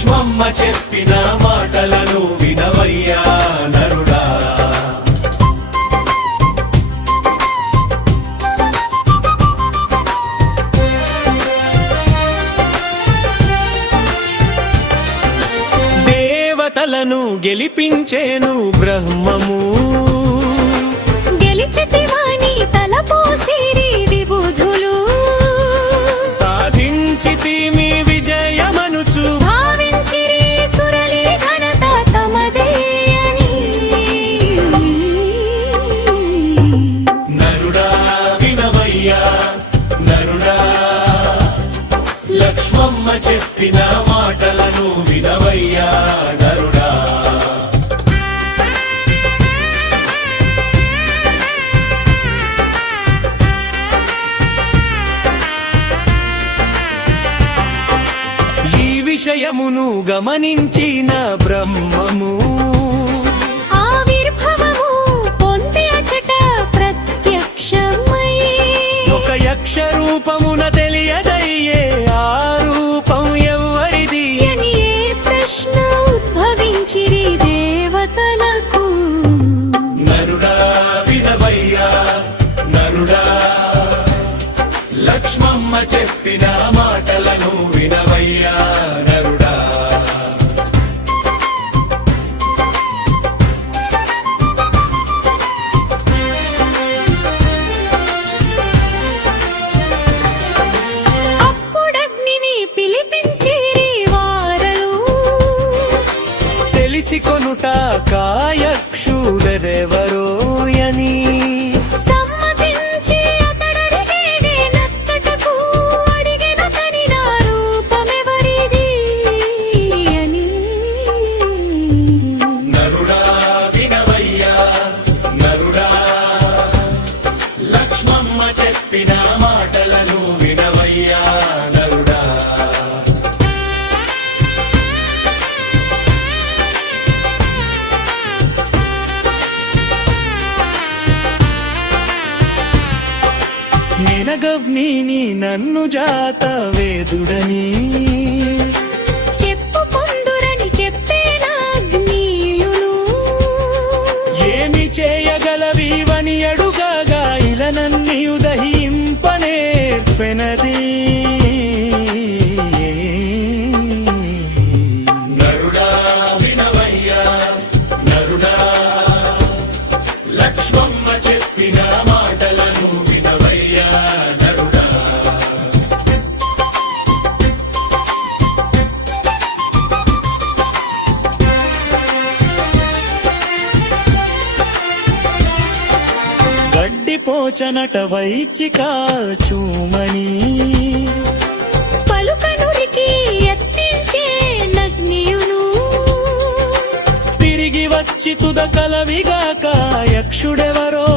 లక్ష్మమ్మ చెప్పిన మాటలను వినవయ్యా నరుడా. దేవతలను గెలిపించేను బ్రహ్మము, గెలిచితివాని తలపోసిరి విబుధులు, సాధించితిమి విజయమనుచు భావించిరి సురలి ఘనత తమదే అని. నరుడా వినవయ్యా నరుడా, లక్ష్మమ్మ చెప్పిన మాటలను వినవయ్యా నరుడా. ఈ విషయమును గమనించిన బ్రహ్మము ఆవిర్భవము పొంది అచట ప్రత్యక్షమై, ఒక యక్ష రూపమున తెలియదయ్యే ఆ రూపం ఎవ్వరిది అని ఏ ప్రశ్న ఉద్భవించిరి దేవతలకు. నరుడా వినవయ్యా నరుడా, లక్ష్మమ్మ చెప్పిన మాటలను వినవయ్యా నరుడా. అప్పుడగ్నిని పిలిపించిరి వారలు, తెలిసి కొనుట కాయక్షుడరెవరో అని సమ్మతించి అతడరిగేగే నచ్చటకు అడిగెను తని నా రూపమెవరిది అని. నరుడా వినవయ్యా నరుడా, లక్ష్మమ్మ చెప్పిన మాటలను వినవయ్యా నరుడా. నినగవ్నిని నన్ను జాత వేదుడని చెప్పు పొందురని చెప్పేనాగ్నియులు, ఏమి చేయగలవీవని అడుగగా ఇలనన్నియు దహింపనేర్పెనది. నరుడా వినవయ్యా నరుడా, లక్ష్మమ్మ చెప్పిన మాటలను వినవయ్యా నరుడా. గడ్డిపోచనట వైచిక చూమని పలుకనురికి యత్నించే నగ్నియును, తిరిగి వచ్చి తుద కలవిగాక యక్షుడెవరో